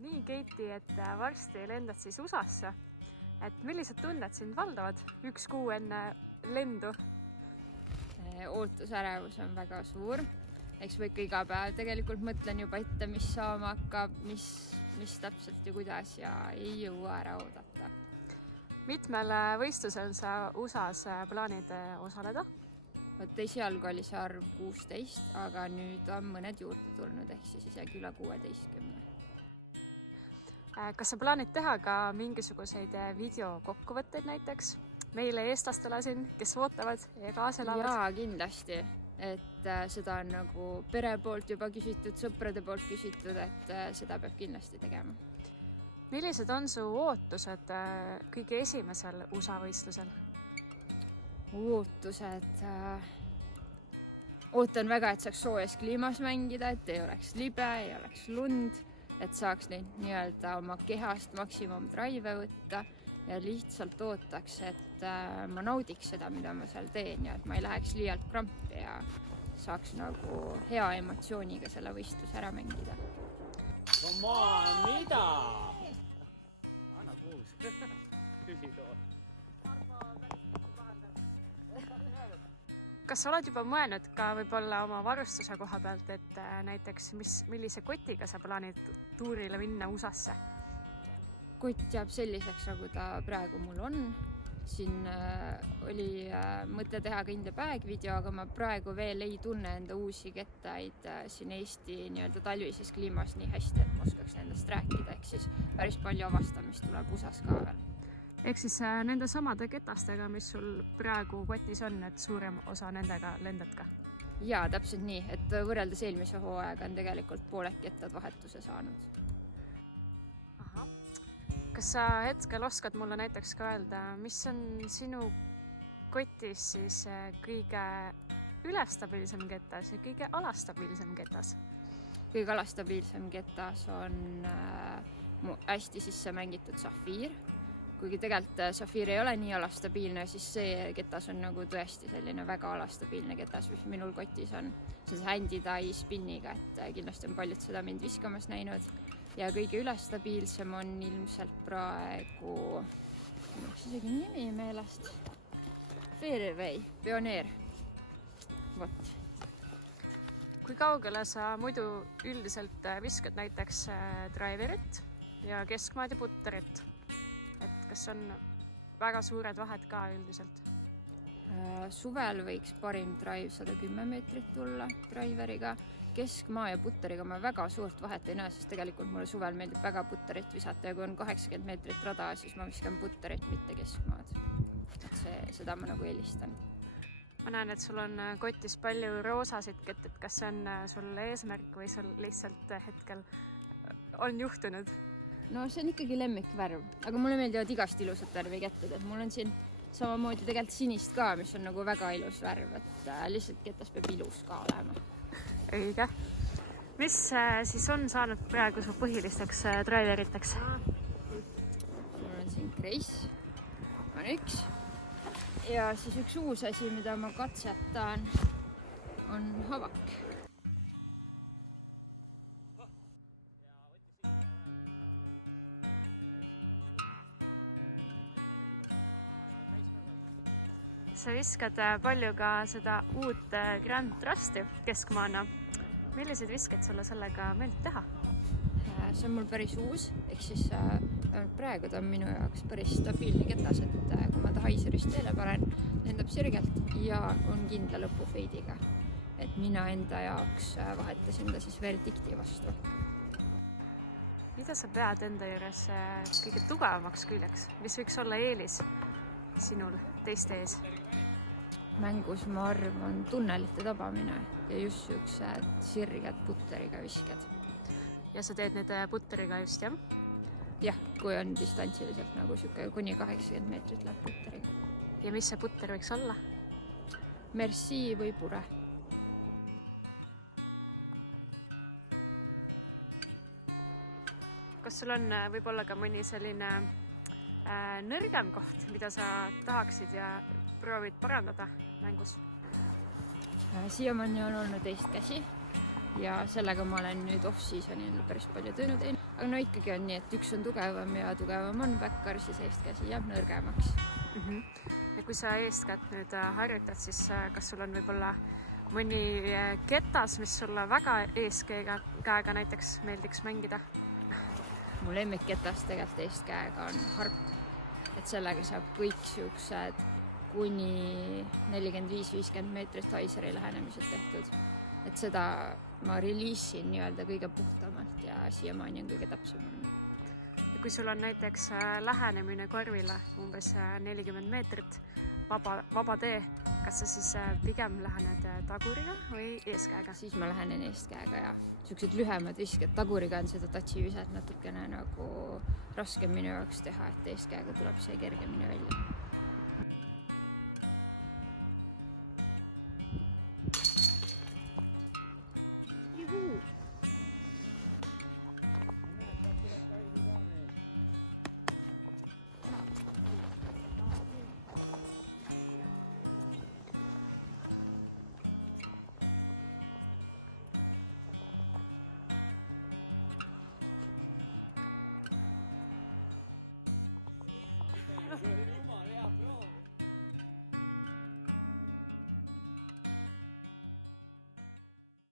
nii, Keiti, et varsti lendad siis USA-sse. Et millised tunded sind valdavad 1 kuu enne lendu? Ootusärevus on väga suur. Eks ma ikka iga päev tegelikult mõtlen juba ette, mis saama hakkab, mis täpselt ja kuidas ja ei jõua ära oodata. Mitmel võistlusel sa USA-s plaanid osaleda? Vot esialgu oli see arv 16, aga nüüd on mõned juurde tulnud, ehk siis isegi üle 16. Kas sa plaanid teha ka mingisuguseid videokokkuvõtteid näiteks meile eestlastele siin, kes ootavad ja kaasa elavad? Jaa, kindlasti. Et seda on nagu pere poolt juba küsitud, sõprade poolt küsitud, et seda peab kindlasti tegema. Millised on su ootused kõige esimesel USA võistlusel? Ootused. Ootan väga, et saaks soojas kliimas mängida, et ei oleks libe, ei oleks lund, et saaks neid nii-öelda oma kehast maksimum drive võtta ja lihtsalt ootaks, et ma naudiks seda, mida ma seal teen ja et ma ei läheks liialt krampi ja saaks nagu hea emotsiooniga selle võistluse ära mängida. Come on, mida? Anna kuus. Küsi too. Kas sa oled juba mõelnud ka võib-olla oma varustuse koha pealt, et näiteks millise kotiga sa plaanid tuurile minna USA-sse? Kott jääb selliseks, nagu ta praegu mul on. Siin oli mõte teha ka in the bag video, aga ma praegu veel ei tunne enda uusi kettaid siin Eesti nii-öelda talvises kliimas nii hästi, et ma oskaks nendest rääkida. Ehk siis päris palju avastamist tuleb USA-s ka veel. Ehk siis nende samade ketastega, mis sul praegu kotis on, et suurem osa nendega lendad ka? Jaa, täpselt nii, et võrreldes eelmise hooaega on tegelikult pooled kettad vahetuse saanud. Aha. Kas sa hetkel oskad mulle näiteks ka öelda, mis on sinu kotis siis kõige ülestabiilsem ketas ja kõige alastabiilsem ketas? Kõige alastabiilsem ketas on hästi sisse mängitud safiir. Kuigi tegelikult safiir ei ole nii alastabiilne, siis see ketas on nagu tõesti selline väga alastabiilne ketas, mis minul kotis on. See on see Handy-Dye spinniga, et kindlasti on paljud seda mind viskamas näinud. Ja kõige ülestabiilsem on ilmselt praegu, isegi nimi meelest, Fairway, Pioneer. Vot. Kui kaugele sa muidu üldiselt viskad näiteks driverit ja keskmaad ja putterit? Et kas on väga suured vahed ka üldiselt? Suvel võiks parim drive 110 meetrit tulla driveriga. Keskmaa ja putteriga ma väga suurt vahet ei näe, sest tegelikult mulle suvel meeldib väga putterit visata ja kui on 80 meetrit rada, siis ma viskan putterit, mitte keskmaad. Et seda ma nagu eelistan. Ma näen, et sul on kotis palju roosasid, et kas see on sul eesmärk või sul lihtsalt hetkel on juhtunud? No see on ikkagi lemmikvärv, aga mulle meeldivad igast ilusat värvi kettad, et mul on siin samamoodi tegelikult sinist ka, mis on nagu väga ilus värv, et lihtsalt ketas peab ilus ka olema. Õige. Mis siis on saanud praegu su põhilisteks driveriteks? Mul on siin Grace, on üks. Ja siis üks uus asi, mida ma katsetan, on Havak. Sa viskad palju ka seda uut Grand Trusti keskmaana. Milliseid viskeid sulle sellega meeldib teha? See on mul päris uus, ehk siis praegu ta on minu jaoks päris stabiilne ketas, et kui ma ta haiserist teele panen, lendab sirgelt ja on kindla lõpufeidiga. Et mina enda jaoks vahetasin ta siis verdikti vastu. Mida sa pead enda juures kõige tugevamaks küljeks? Mis võiks olla eelis sinul teiste ees? Mängus ma arvan tunnelite tabamine ja just siuksed sirged putteriga visked. Ja sa teed need putteriga just, jah? Jah, kui on distantsiliselt nagu siuke kuni 80 meetrit läheb putteriga. Ja mis see putter võiks olla? Merci või pure. Kas sul on võib-olla ka mõni selline nõrgem koht, mida sa tahaksid ja proovid parandada mängus? Siiamaani on olnud teist käsi ja sellega ma olen nüüd off-seasonil päris palju töönud. aga no ikkagi on nii, et üks on tugevam ja tugevam on backar, siis eestkäsi jääb nõrgemaks. Ja kui sa eestkätt nüüd harjutad, siis kas sul on võib-olla mõni ketas, mis sulle väga eeskäega näiteks meeldiks mängida? Mu lemmikketas tegelikult eestkäega on harp, et sellega saab kõik siuksed kuni 45-50 meetrit haiseri lähenemised tehtud. Et seda ma reliisin nii-öelda kõige puhtamalt ja siiamaani on kõige täpsem olnud. Kui sul on näiteks lähenemine korvile umbes 40 meetrit, vaba tee, kas sa siis pigem lähened taguriga või eeskäega? Siis ma lähenen eestkäega ja siuksed lühemad visked. Taguriga on seda tatsiviset natukene nagu raskem minu jaoks teha, et eestkäega tuleb see kergemini välja.